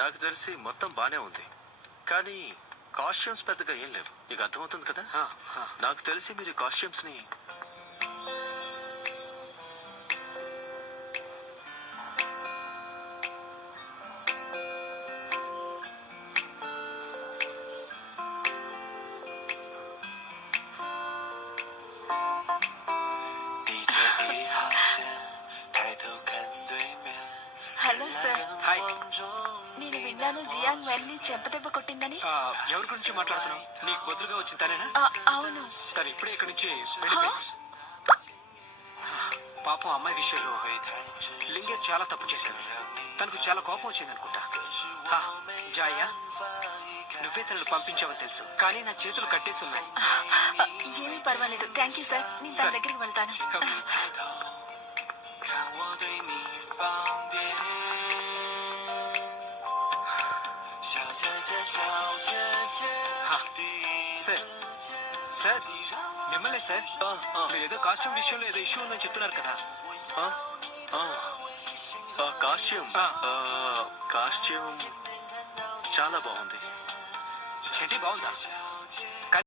నాకు తెలిసి మొత్తం బానే ఉంది, కానీ కాస్ట్యూమ్స్ పెద్దగా ఏం లేవు. నీకు అర్థమవుతుంది కదా? నాకు తెలిసి మీరు కాస్ట్యూమ్స్ ని హలో సార్. హాయ్. నేను విన్నాను జియాంగ్ వెన్ని చెంపదెబ్బ కొట్టిందని. ఎవరి గురించి మాట్లాడుతున్నావు? నీకు బదులుగా వచ్చిన తనేనా? అవును. తను ఇప్పుడే ఇక్కడి నుంచి పాపం అమ్మాయి విషయంలో లింగే చాలా తప్పు చేసింది. తనకు చాలా కోపం వచ్చింది అనుకుంటా. జాయా, నువ్వే తనను పంపించావని తెలుసు, కానీ నా చేతులు కట్టేసి ఉన్నాయి. ఏమీ పర్వాలేదు. Thank you sir. నేను తన దగ్గరికి వెళ్తాను. సార్ సార్, మిమ్మల్ని సార్. మీరు ఏదో కాస్ట్యూమ్ విషయంలో ఏదో ఇష్యూ ఉందని చెప్తున్నారు కదా? కాస్ట్యూమ్ చాలా బాగుంది. ఏంటి బాగుందా?